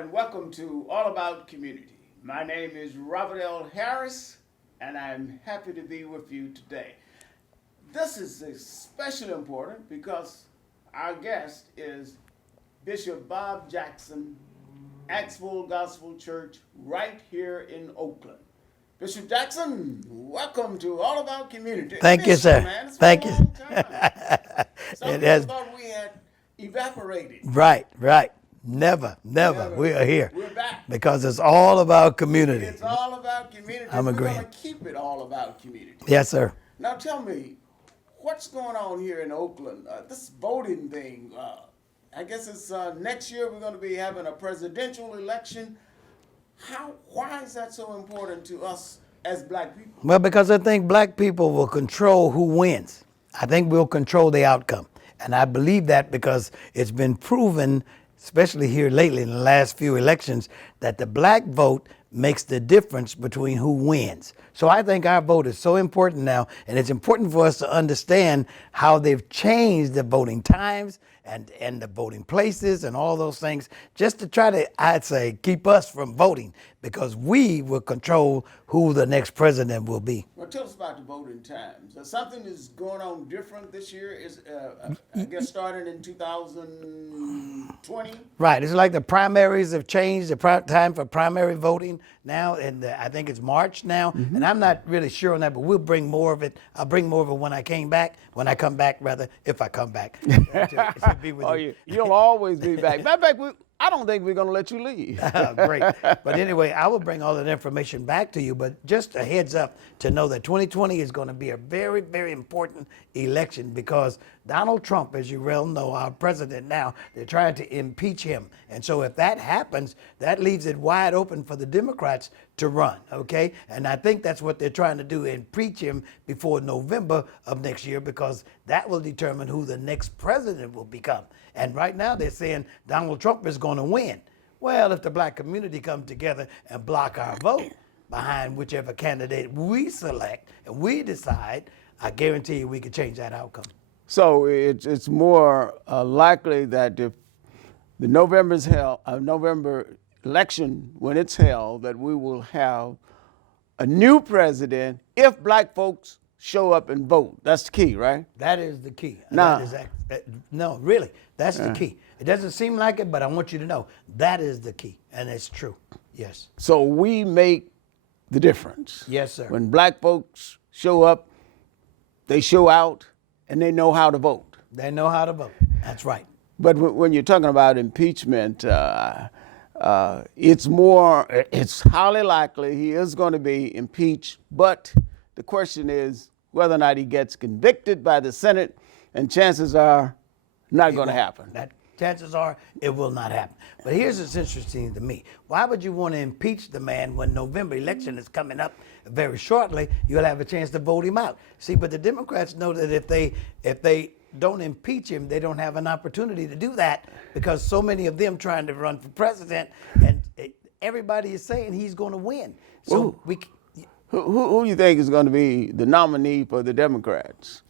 and welcome to All About Community. My name is Robert L. Harris, and I'm happy to be with you today. This is especially important because our guest is Bishop Bob Jackson, Axel Gospel Church, right here in Oakland. Bishop Jackson, welcome to All About Community. Thank you, sir. Man. It's Thank been you. a long time. Some people thought we had evaporated. Right. Never. We are here. We're back. Because it's all about community. It's all about community. I'm agreeing. We're going to keep it all about community. Yes, sir. Now tell me, what's going on here in Oakland? This voting thing, I guess it's next year we're going to be having a presidential election. Why is that so important to us as black people? Well, because I think black people will control who wins. I think we'll control the outcome. And I believe that because it's been proven, especially here lately in the last few elections, that the black vote makes the difference between who wins. So I think our vote is so important now, and it's important for us to understand how they've changed the voting times and the voting places and all those things, just to try to, I'd say, keep us from voting, because we will control who the next president will be. Well, tell us about the voting times. Something is going on different this year. Is I guess starting in 2020. Right. It's like the primaries have changed. The time for primary voting now, and I think it's March now. Mm-hmm. And I'm not really sure on that, but we'll bring more of it. I'll bring more of it when I come back, if I come back. Be with you. You'll always be back. I don't think we're going to let you leave. Great. But anyway, I will bring all that information back to you. But just a heads up to know that 2020 is going to be a very, very important election, because Donald Trump, as you well know, our president now, they're trying to impeach him. And so if that happens, that leaves it wide open for the Democrats to run, okay? And I think that's what they're trying to do, impeach him before November of next year, because that will determine who the next president will become. And right now they're saying Donald Trump is going to win. Well, if the black community come together and block our vote behind whichever candidate we select and we decide, I guarantee you we could change that outcome. So it's more likely that if the November election, when it's held, that we will have a new president if black folks show up and vote. That's the key, right? That is the key. No, really, that's the key. It doesn't seem like it, but I want you to know that is the key, and it's true. Yes. So we make the difference. Yes, sir. When black folks show up, they show out, and they know how to vote. They know how to vote. That's right. But when you're talking about impeachment, it's highly likely he is going to be impeached. But the question is whether or not he gets convicted by the Senate, and chances are not going to happen. Chances are it will not happen. But here's what's interesting to me. Why would you want to impeach the man when November election is coming up very shortly? You'll have a chance to vote him out. See, but the Democrats know that if they don't impeach him, they don't have an opportunity to do that, because so many of them trying to run for president, and everybody is saying he's going to win. So who you think is going to be the nominee for the Democrats?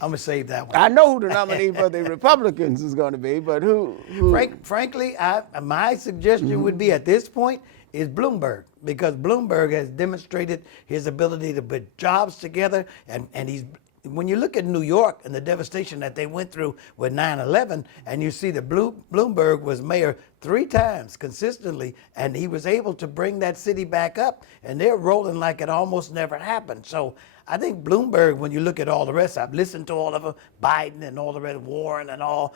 I'm going to save that one. I know who the nominee for the Republicans is going to be, but who? Frankly, my suggestion would be at this point is Bloomberg, because Bloomberg has demonstrated his ability to put jobs together, and he's. When you look at New York and the devastation that they went through with 9/11, and you see that Bloomberg was mayor 3 times consistently, and he was able to bring that city back up, and they're rolling like it almost never happened. So I think Bloomberg, when you look at all the rest, I've listened to all of them, Biden and all the rest, Warren and all,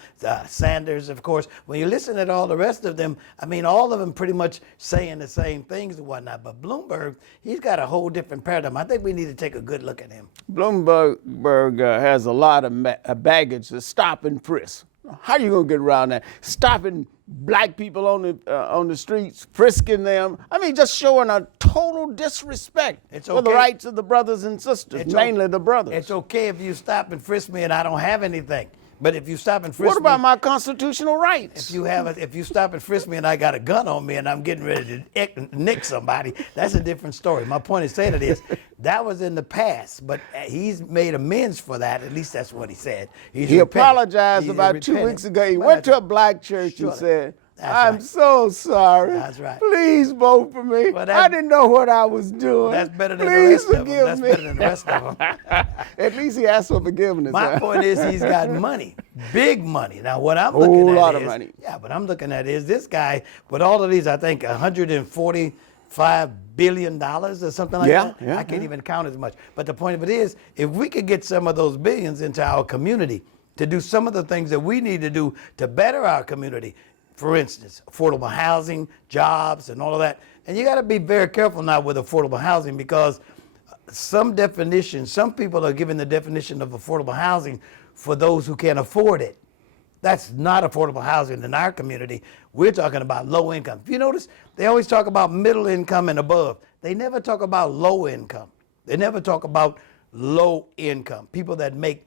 Sanders, of course. When you listen to all the rest of them, I mean, all of them pretty much saying the same things and whatnot. But Bloomberg, he's got a whole different paradigm. I think we need to take a good look at him. Bloomberg has a lot of baggage to stop and frisk. How are you going to get around that? Stopping black people on the streets, frisking them. I mean, just showing a total disrespect for the rights of the brothers and sisters, mainly the brothers. It's okay if you stop and frisk me and I don't have anything. But if you stop and frisk what about my constitutional rights? If you stop and frisk me and I got a gun on me and I'm getting ready to nick somebody, that's a different story. My point is saying it is that was in the past, but he's made amends for that. At least that's what he said. He apologized about 2 weeks ago. He went to a black church and said, I'm right. so sorry. That's right. Please vote for me. Well, I didn't know what I was doing. That's better than the Please rest of them. forgive That's me. better than the rest of them. At least he asked for forgiveness. My huh? point is he's got money, big money. Now what I'm Whole looking at lot is, of money. yeah, but I'm looking at is this guy with all of these, I think $145 billion or something like Yeah, that. yeah, I can't yeah. even count as much. But the point of it is, if we could get some of those billions into our community to do some of the things that we need to do to better our community, for instance, affordable housing, jobs, and all of that. And you got to be very careful now with affordable housing because some people are giving the definition of affordable housing for those who can't afford it. That's not affordable housing in our community. We're talking about low income. If you notice, they always talk about middle income and above. They never talk about low income. They never talk about low income, people that make,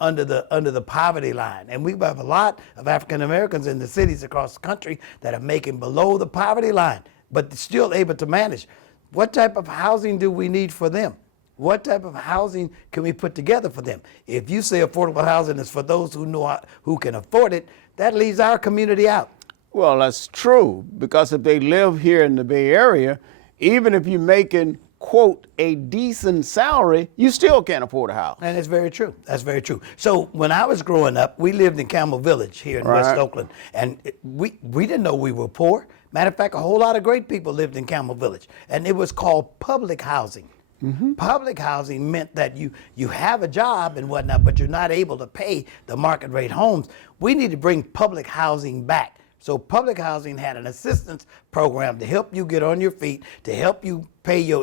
under the poverty line. And we have a lot of African Americans in the cities across the country that are making below the poverty line, but still able to manage. What type of housing do we need for them? What type of housing can we put together for them? If you say affordable housing is for those who can afford it, that leaves our community out. Well, that's true, because if they live here in the Bay Area, even if you're making, quote, a decent salary, you still can't afford a house. And it's very true. That's very true. So when I was growing up, we lived in Camel Village here in Right. West Oakland, and we didn't know we were poor. Matter of fact, a whole lot of great people lived in Camel Village, and it was called public housing. Mm-hmm. Public housing meant that you have a job and whatnot, but you're not able to pay the market rate homes. We need to bring public housing back. So public housing had an assistance program to help you get on your feet, to help you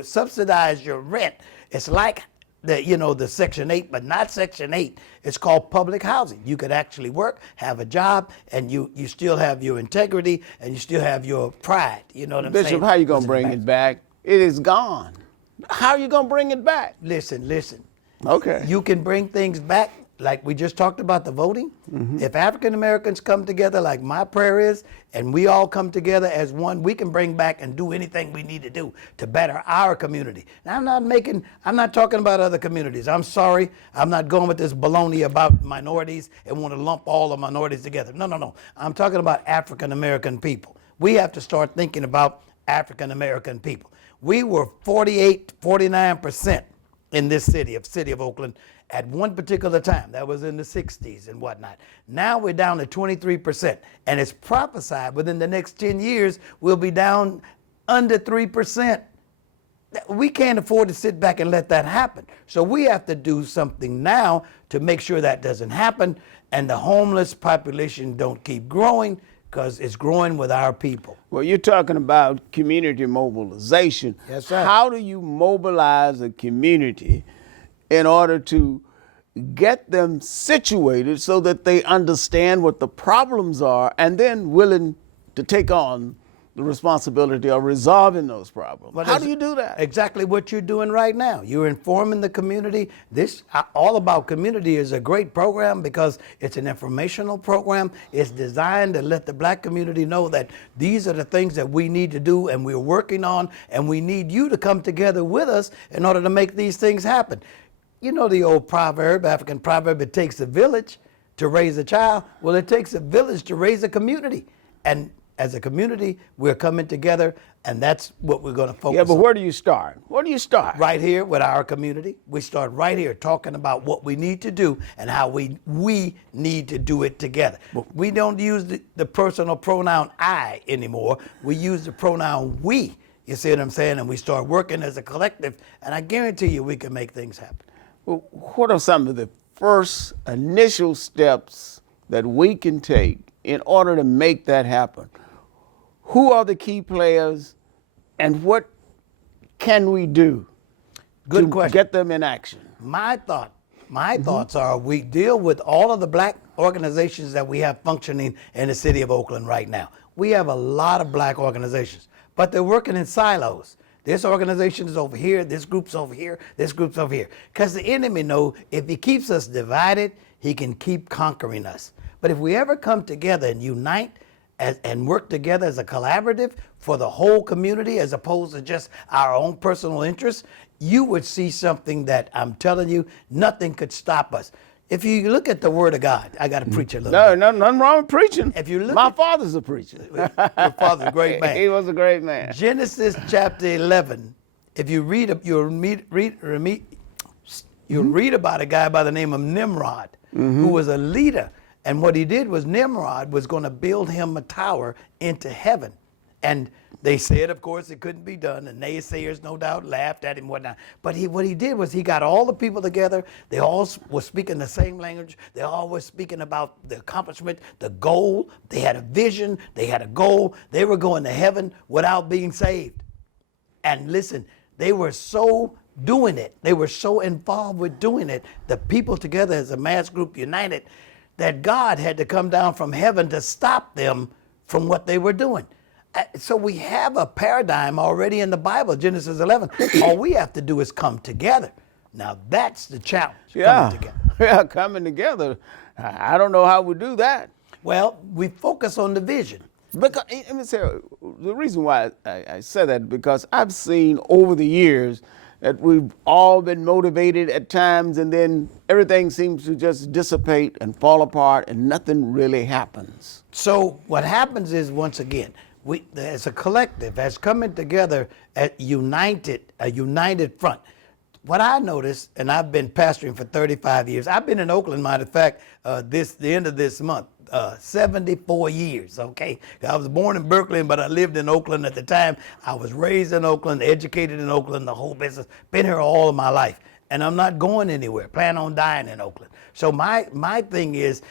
subsidize your rent. It's like the Section 8, but not Section 8. It's called public housing. You could actually work, have a job, and you still have your integrity and you still have your pride. You know what I'm saying? Bishop, how you going to bring it back? It is gone. How are you going to bring it back? Listen. Okay. You can bring things back, like we just talked about the voting. Mm-hmm. If African Americans come together, like my prayer is, and we all come together as one, we can bring back and do anything we need to do to better our community. Now, I'm not talking about other communities. I'm sorry. I'm not going with this baloney about minorities and want to lump all the minorities together. No. I'm talking about African American people. We have to start thinking about African American people. We were 49% in this city of Oakland at one particular time. That was in the 60s and whatnot. Now we're down to 23%. And it's prophesied within the next 10 years, we'll be down under 3%. We can't afford to sit back and let that happen. So we have to do something now to make sure that doesn't happen and the homeless population don't keep growing, because it's growing with our people. Well, you're talking about community mobilization. Yes, sir. How do you mobilize a community in order to get them situated so that they understand what the problems are and then willing to take on the responsibility of resolving those problems? How do you do that? Exactly what you're doing right now. You're informing the community. This All About Community is a great program because it's an informational program. It's designed to let the black community know that these are the things that we need to do and we're working on, and we need you to come together with us in order to make these things happen. You know the old proverb, African proverb, it takes a village to raise a child. Well, it takes a village to raise a community. And as a community, we're coming together, and that's what we're going to focus on. Yeah, but where do you start? Where do you start? Right here with our community. We start right here talking about what we need to do and how we need to do it together. We don't use the personal pronoun I anymore. We use the pronoun we. You see what I'm saying? And we start working as a collective, and I guarantee you we can make things happen. Well, what are some of the first initial steps that we can take in order to make that happen? Who are the key players, and what can we do Good to question. get them in action? My thoughts are we deal with all of the black organizations that we have functioning in the city of Oakland right now. We have a lot of black organizations, but they're working in silos. This organization is over here, this group's over here, this group's over here. Because the enemy knows if he keeps us divided, he can keep conquering us. But if we ever come together and unite and work together as a collaborative for the whole community as opposed to just our own personal interests, you would see something that I'm telling you, nothing could stop us. If you look at the Word of God, I got to preach a little bit. Nothing wrong with preaching. If you look My at- father's a preacher. Your father's a great man. He was a great man. Genesis chapter 11. If you read, you'll read about a guy by the name of Nimrod, who was a leader. And what he did was Nimrod was going to build him a tower into heaven. And they said, of course, it couldn't be done. The naysayers, no doubt, laughed at him and whatnot. But what he did was he got all the people together. They all were speaking the same language. They all were speaking about the accomplishment, the goal. They had a vision. They had a goal. They were going to heaven without being saved. And listen, they were so doing it. They were so involved with doing it. The people together as a mass group united that God had to come down from heaven to stop them from what they were doing. So we have a paradigm already in the Bible, Genesis 11. All we have to do is come together. Now that's the challenge, coming together. Yeah, coming together. I don't know how we do that. Well, we focus on the vision. Because, let me say, the reason why I say that, because I've seen over the years that we've all been motivated at times, and then everything seems to just dissipate and fall apart, and nothing really happens. So what happens is, once again, we, as a collective, as coming together at a united front. What I noticed, and I've been pastoring for 35 years. I've been in Oakland, matter of fact, the end of this month, 74 years, okay? I was born in Berkeley, but I lived in Oakland at the time. I was raised in Oakland, educated in Oakland, the whole business. Been here all of my life, and I'm not going anywhere. Plan on dying in Oakland. So my thing is,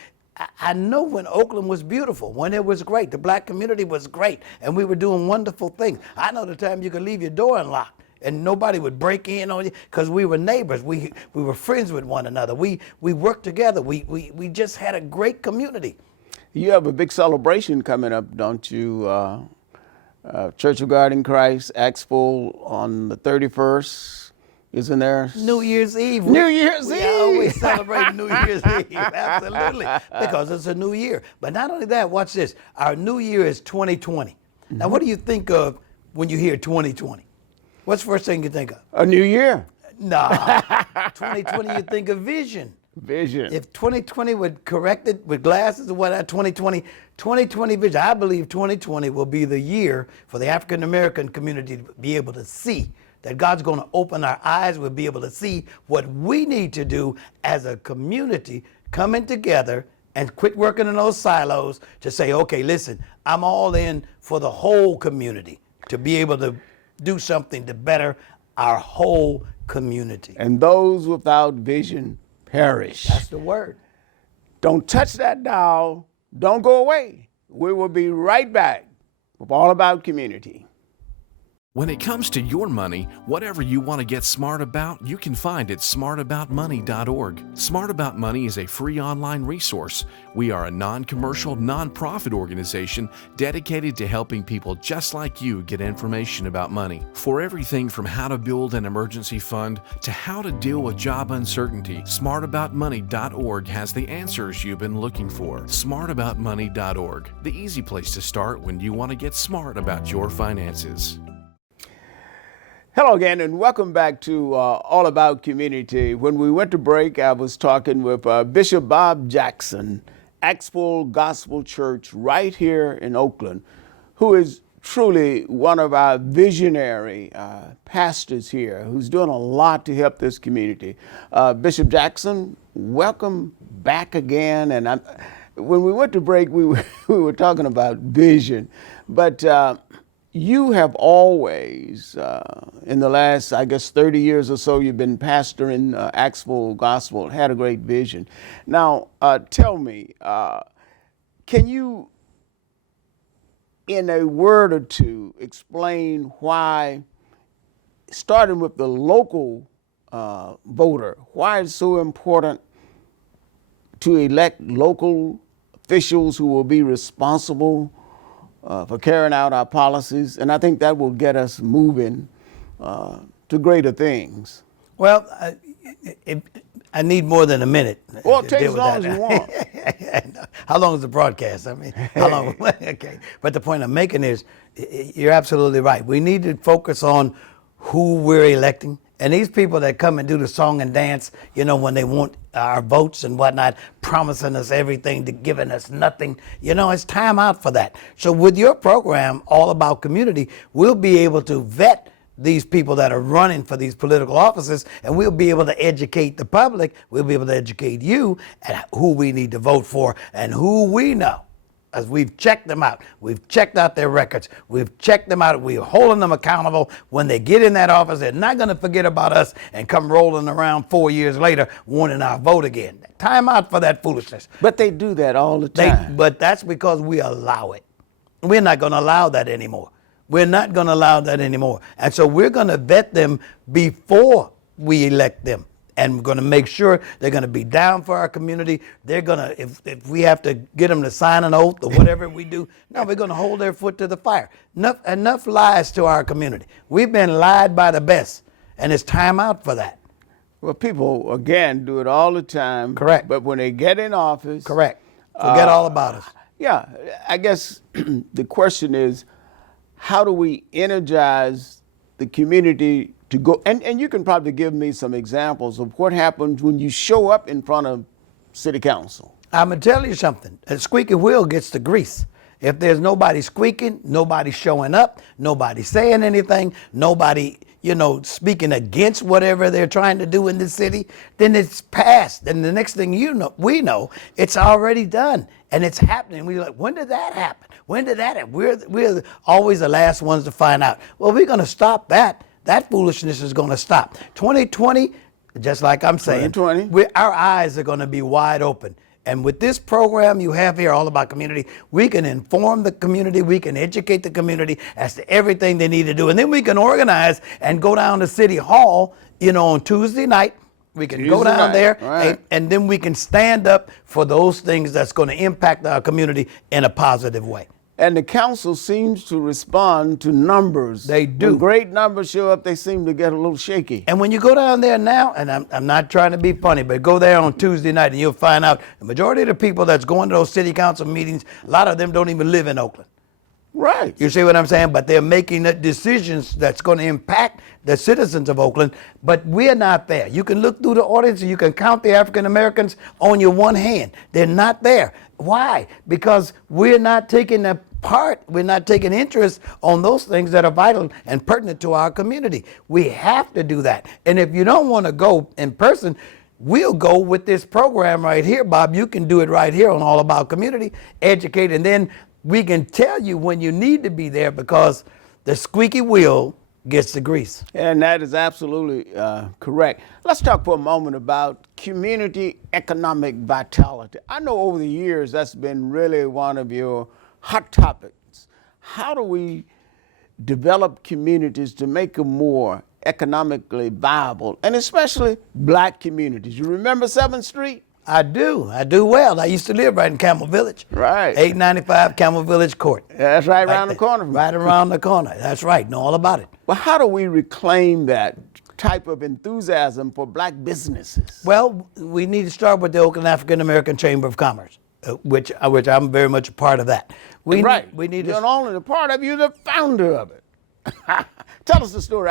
I know when Oakland was beautiful, when it was great, the black community was great, and we were doing wonderful things. I know the time you could leave your door unlocked and nobody would break in on you because we were neighbors. We were friends with one another. We worked together. We just had a great community. You have a big celebration coming up, don't you? Church of God in Christ Expo on the 31st. Isn't there? New Year's Eve. New Year's Eve. We always celebrate New Year's Eve, absolutely, because it's a new year. But not only that, watch this. Our new year is 2020. Mm-hmm. Now, what do you think of when you hear 2020? What's the first thing you think of? A new year. No. 2020, you think of vision. Vision. If 2020 would correct it with glasses or whatnot, 2020 vision. I believe 2020 will be the year for the African American community to be able to see that God's going to open our eyes. We'll be able to see what we need to do as a community coming together and quit working in those silos to say, okay, listen, I'm all in for the whole community to be able to do something to better our whole community. And those without vision perish. That's the word. Don't touch that dial. Don't go away. We will be right back with All About Community. When it comes to your money, whatever you want to get smart about, you can find at smartaboutmoney.org. Smart About Money is a free online resource. We are a non-commercial, non-profit organization dedicated to helping people just like you get information about money. For everything from how to build an emergency fund to how to deal with job uncertainty, smartaboutmoney.org has the answers you've been looking for. Smartaboutmoney.org, the easy place to start when you want to get smart about your finances. Hello again, and welcome back to All About Community. When we went to break, I was talking with Bishop Bob Jackson, Axel Gospel Church right here in Oakland, who is truly one of our visionary pastors here, who's doing a lot to help this community. Bishop Jackson, welcome back again. And when we went to break, we were talking about vision, but you have always, in the last, I guess, 30 years or so, you've been pastoring Axel Gospel, had a great vision. Now, tell me, can you, in a word or two, explain why, starting with the local voter, why it's so important to elect local officials who will be responsible for carrying out our policies, and I think that will get us moving to greater things. Well, I need more than a minute. Well, take as long as you want. How long is the broadcast? I mean, how long? Okay. But the point I'm making is, you're absolutely right. We need to focus on who we're electing And these people that come and do the song and dance, when they want our votes and whatnot, promising us everything to giving us nothing, it's time out for that. So with your program, All About Community, we'll be able to vet these people that are running for these political offices, and we'll be able to educate the public. We'll be able to educate you at who we need to vote for and who we know. As we've checked them out. We've checked out their records. We've checked them out. We're holding them accountable. When they get in that office, they're not going to forget about us and come rolling around 4 years later wanting our vote again. Time out for that foolishness. But they do that all the time. But that's because we allow it. We're not going to allow that anymore. We're not going to allow that anymore. And so we're going to vet them before we elect them. And we're going to make sure they're going to be down for our community. They're going to, if we have to get them to sign an oath or whatever we do, no, we're going to hold their foot to the fire. Enough lies to our community. We've been lied by the best, and it's time out for that. Well, people, again, do it all the time. Correct. But when they get in office. Correct. Forget all about us. Yeah, I guess the question is, how do we energize the community to go? And you can probably give me some examples of what happens when you show up in front of city council. I'm going to tell you something. A squeaky wheel gets the grease. If there's nobody squeaking, nobody showing up, nobody saying anything, nobody, speaking against whatever they're trying to do in the city, then it's passed. And the next thing we know, it's already done. And it's happening. We're like, when did that happen? When did that happen? We're always the last ones to find out. Well, we're going to stop that. That foolishness is going to stop. 2020, just like I'm saying, 2020. Our eyes are going to be wide open. And with this program you have here, All About Community, we can inform the community, we can educate the community as to everything they need to do. And then we can organize and go down to City Hall, on Tuesday night. We can go down there, right. and then we can stand up for those things that's going to impact our community in a positive way. And the council seems to respond to numbers. They do. When great numbers show up, they seem to get a little shaky. And when you go down there now, and I'm not trying to be funny, but go there on Tuesday night and you'll find out the majority of the people that's going to those city council meetings, a lot of them don't even live in Oakland. Right. You see what I'm saying? But they're making the decisions that's going to impact the citizens of Oakland, but we're not there. You can look through the audience and you can count the African Americans on your one hand. They're not there. Why? Because we're not taking a part, we're not taking interest on those things that are vital and pertinent to our community. We have to do that. And if you don't want to go in person, we'll go with this program right here, Bob. You can do it right here on All About Community, educate, and then we can tell you when you need to be there because the squeaky wheel gets the grease. And that is absolutely correct. Let's talk for a moment about community economic vitality. I know over the years that's been really one of your hot topics. How do we develop communities to make them more economically viable, and especially black communities? You remember 7th Street? I do well. I used to live right in Camel Village. Right. 895 Camel Village Court. That's right around the corner. Right around the corner. That's right. Know all about it. Well, how do we reclaim that type of enthusiasm for black businesses? Well, we need to start with the Oakland African American Chamber of Commerce, which I'm very much a part of that. We need You're not only a part of it, you're the founder of it. Tell us the story.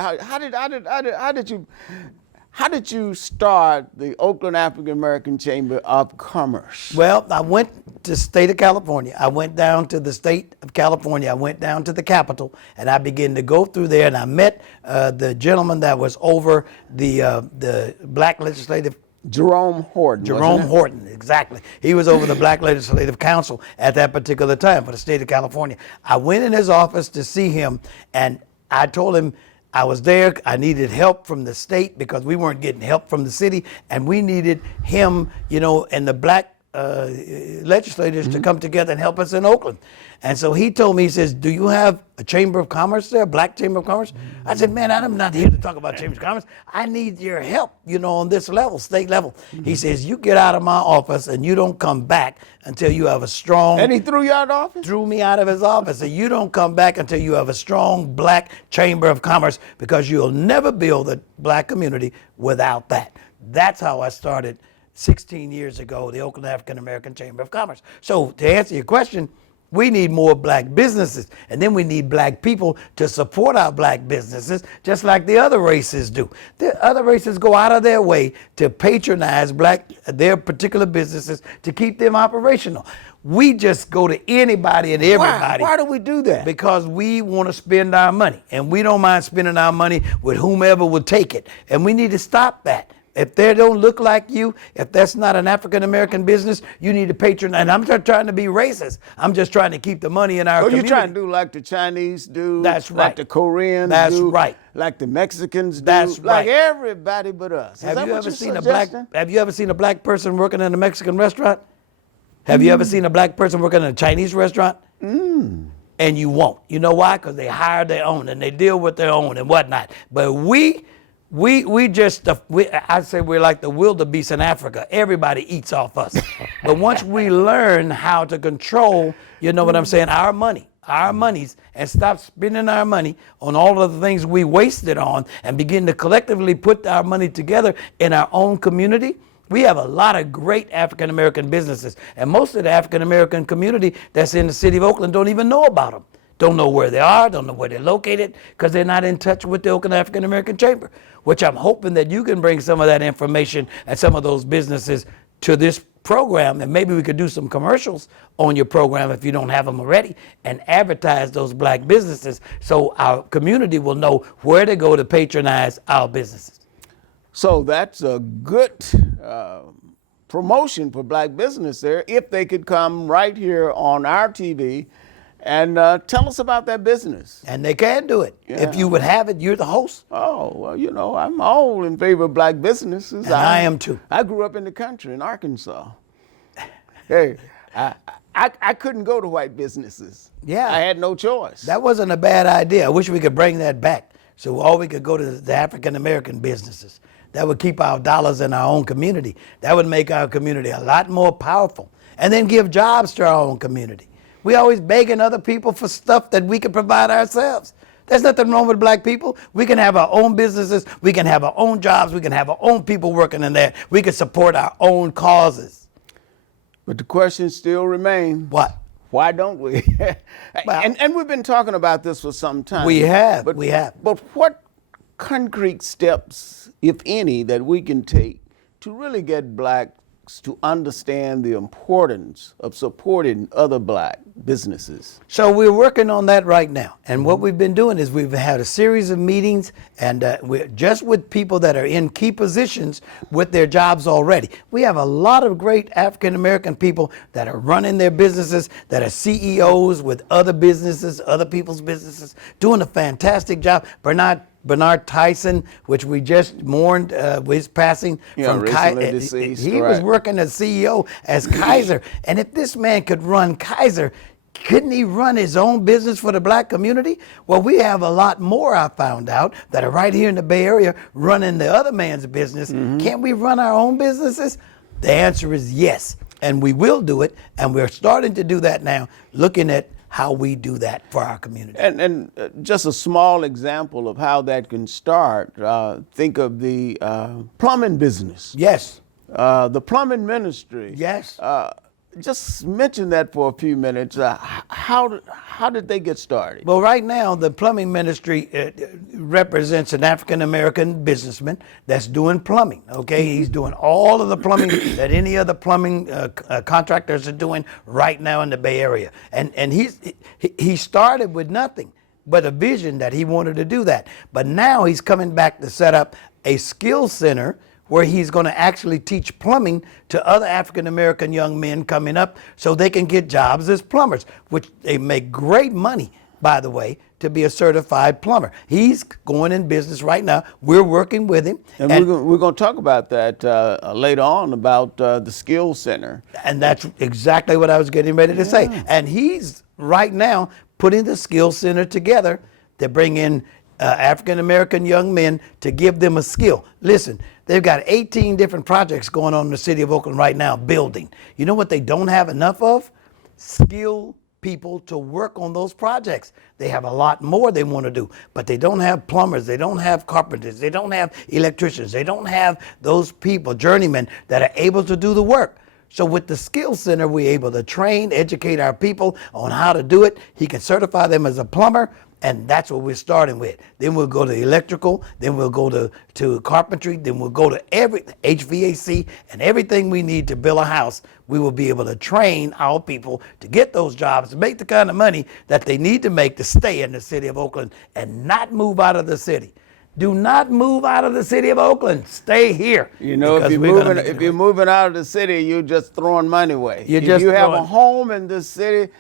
How did you start the Oakland African American Chamber of Commerce? Well, I went to the state of California. I went down to the state of California. I went down to the Capitol, and I began to go through there, and I met the gentleman that was over the black legislative. Jerome Horton. Jerome Horton, exactly. He was over the Black Legislative Council at that particular time for the state of California. I went in his office to see him, and I told him I was there. I needed help from the state because we weren't getting help from the city, and we needed him, and the black legislators to come together and help us in Oakland. And so he told me, he says, do you have a Chamber of Commerce there, a black Chamber of Commerce? I said, man, I'm not here to talk about Chamber of Commerce. I need your help, on this level, state level. He says, you get out of my office and you don't come back until you have a strong... And he threw you out of the office? Threw me out of his office. And you don't come back until you have a strong black Chamber of Commerce because you'll never build a black community without that. That's how I started 16 years ago, the Oakland African American Chamber of Commerce. So to answer your question, We need more black businesses. And then we need black people to support our black businesses, just like the other races do. The other races go out of their way to patronize their particular businesses to keep them operational. We just go to anybody and everybody. Why do we do that? Because we want to spend our money, and we don't mind spending our money with whomever will take it. And we need to stop that. If they don't look like you, if that's not an African-American business, you need to patronize. And I'm not trying to be racist. I'm just trying to keep the money in our community. You're trying to do like the Chinese do. That's right. Like the Koreans do. That's right. Like the Mexicans do. That's right. Like everybody but us. Have you ever seen a black person working in a Mexican restaurant? Have you ever seen a black person working in a Chinese restaurant? And you won't. You know why? Because they hire their own and they deal with their own and whatnot. But I say we're like the wildebeest in Africa. Everybody eats off us. But once we learn how to control, you know what I'm saying, our monies, and stop spending our money on all of the things we wasted on and begin to collectively put our money together in our own community, we have a lot of great African-American businesses. And most of the African-American community that's in the city of Oakland don't even know about them. Don't know where they are, don't know where they're located, because they're not in touch with the Oakland African-American Chamber, which I'm hoping that you can bring some of that information and some of those businesses to this program, and maybe we could do some commercials on your program if you don't have them already, and advertise those black businesses so our community will know where to go to patronize our businesses. So that's a good promotion for black business there, if they could come right here on our TV and tell us about that business. And they can do it. Yeah. If you would have it, you're the host. Oh, well, I'm all in favor of black businesses. And I am too. I grew up in the country in Arkansas. Hey, I couldn't go to white businesses. Yeah. I had no choice. That wasn't a bad idea. I wish we could bring that back. So all we could go to the African-American businesses. That would keep our dollars in our own community. That would make our community a lot more powerful. And then give jobs to our own community. We always begging other people for stuff that we can provide ourselves. There's nothing wrong with black people. We can have our own businesses. We can have our own jobs. We can have our own people working in there. We can support our own causes. But the questions still remain. What? Why don't we? And we've been talking about this for some time. We have. But what concrete steps, if any, that we can take to really get blacks to understand the importance of supporting other black businesses? So we're working on that right now. And what we've been doing is we've had a series of meetings, and we're just with people that are in key positions with their jobs already. We have a lot of great African-American people that are running their businesses, that are CEOs with other businesses, other people's businesses, doing a fantastic job. Bernard Tyson, which we just mourned his passing from recently deceased. He was working as CEO as Kaiser. And if this man could run Kaiser, couldn't he run his own business for the black community? Well, we have a lot more, I found out, that are right here in the Bay Area running the other man's business. Can't we run our own businesses? The answer is yes. And we will do it. And we're starting to do that now, looking at how we do that for our community. And just a small example of how that can start, think of the plumbing business. Yes. The plumbing ministry. Yes. Just mention that for a few minutes. How did they get started? Well, right now, the plumbing ministry represents an African-American businessman that's doing plumbing, okay? He's doing all of the plumbing that any other plumbing contractors are doing right now in the Bay Area. And he started with nothing but a vision that he wanted to do that. But now he's coming back to set up a skill center where he's going to actually teach plumbing to other African-American young men coming up so they can get jobs as plumbers, which they make great money, by the way, to be a certified plumber. He's going in business right now. We're working with him. And we're going to talk about that later on, about the skill center. And that's exactly what I was getting ready to say. And he's right now putting the skill center together to bring in African-American young men to give them a skill. Listen, they've got 18 different projects going on in the city of Oakland right now, building. You know what they don't have enough of? Skilled people to work on those projects. They have a lot more they want to do, but they don't have plumbers, they don't have carpenters, they don't have electricians, they don't have those people, journeymen, that are able to do the work. So with the skill center, we're able to train, educate our people on how to do it. He can certify them as a plumber, and that's what we're starting with. Then we'll go to electrical, then we'll go to carpentry, then we'll go to every HVAC and everything we need to build a house. We will be able to train our people to get those jobs, to make the kind of money that they need to make to stay in the city of Oakland and not move out of the city. Do not move out of the city of Oakland. Stay here. You know, if you're moving out of the city, you're just throwing money away. If you have a home in this city,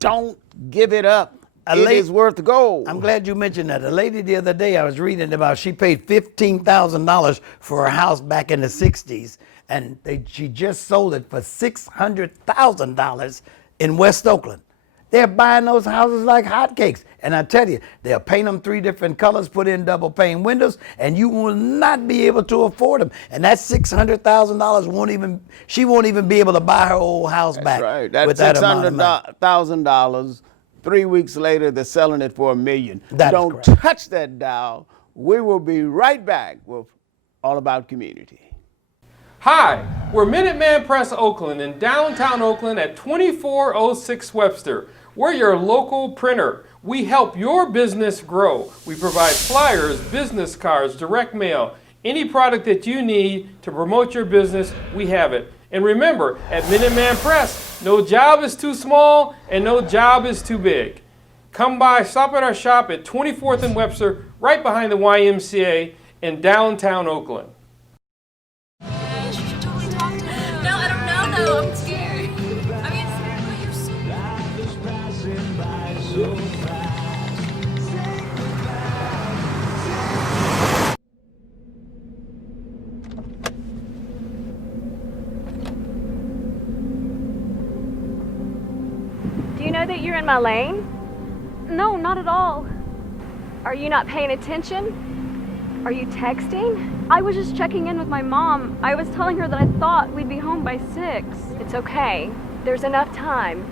don't give it up. It is worth gold. I'm glad you mentioned that. A lady the other day I was reading about, she paid $15,000 for a house back in the 60s, and she just sold it for $600,000 in West Oakland. They're buying those houses like hotcakes. And I tell you, they'll paint them 3 different colors, put in double pane windows, and you will not be able to afford them. And that $600,000 she won't even be able to buy her old house back. That's right. That's $600,000. 3 weeks later, they're selling it for $1 million. Don't touch that dial. We will be right back with All About Community. Hi, we're Minuteman Press Oakland in downtown Oakland at 2406 Webster. We're your local printer. We help your business grow. We provide flyers, business cards, direct mail, any product that you need to promote your business, we have it. And remember, at Minuteman Press, no job is too small and no job is too big. Come by, stop at our shop at 24th and Webster, right behind the YMCA in downtown Oakland. No, I don't know. No, I'm scared. I mean, you're so... Do you know that you're in my lane? No, not at all. Are you not paying attention? Are you texting? I was just checking in with my mom. I was telling her that I thought we'd be home by 6. It's okay. There's enough time.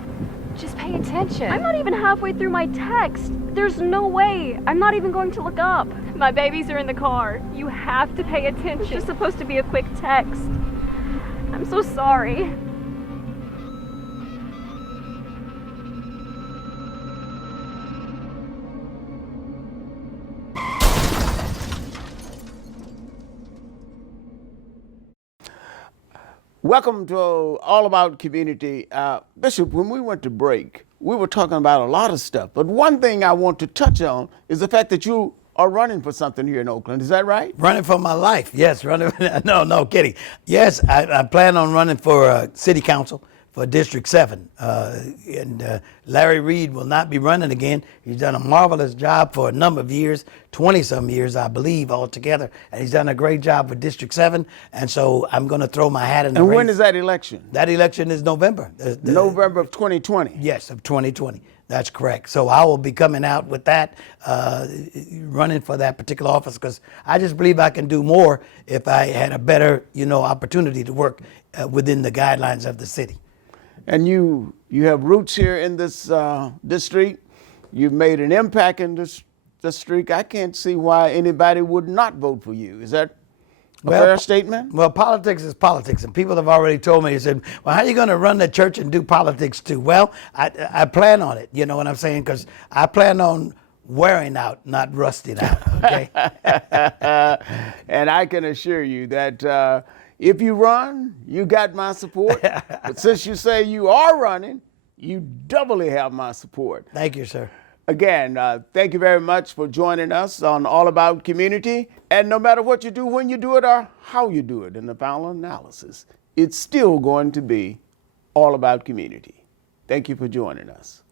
Just pay attention. I'm not even halfway through my text. There's no way. I'm not even going to look up. My babies are in the car. You have to pay attention. It's just supposed to be a quick text. I'm so sorry. Welcome to All About Community. Bishop, when we went to break, we were talking about a lot of stuff. But one thing I want to touch on is the fact that you are running for something here in Oakland. Is that right? Running for my life. Yes, running. No kidding. Yes, I plan on running for city council for District 7. Larry Reed will not be running again. He's done a marvelous job for a number of years, 20-some years, I believe, altogether. And he's done a great job with District 7. And so I'm going to throw my hat in the race. And when is that election? That election is November. November of 2020? Yes, of 2020. That's correct. So I will be coming out with that, running for that particular office, because I just believe I can do more if I had a better, opportunity to work within the guidelines of the city. And you have roots here in this district. You've made an impact in this district. I can't see why anybody would not vote for you. Is that a fair statement? Well, politics is politics, and people have already told me, they said, well, how are you going to run the church and do politics too? Well, I plan on it, you know what I'm saying? Because I plan on wearing out, not rusting out, okay? And I can assure you that if you run, you got my support. But since you say you are running, you doubly have my support. Thank you, sir. Again, thank you very much for joining us on All About Community. And no matter what you do, when you do it, or how you do it in the final analysis, it's still going to be all about community. Thank you for joining us.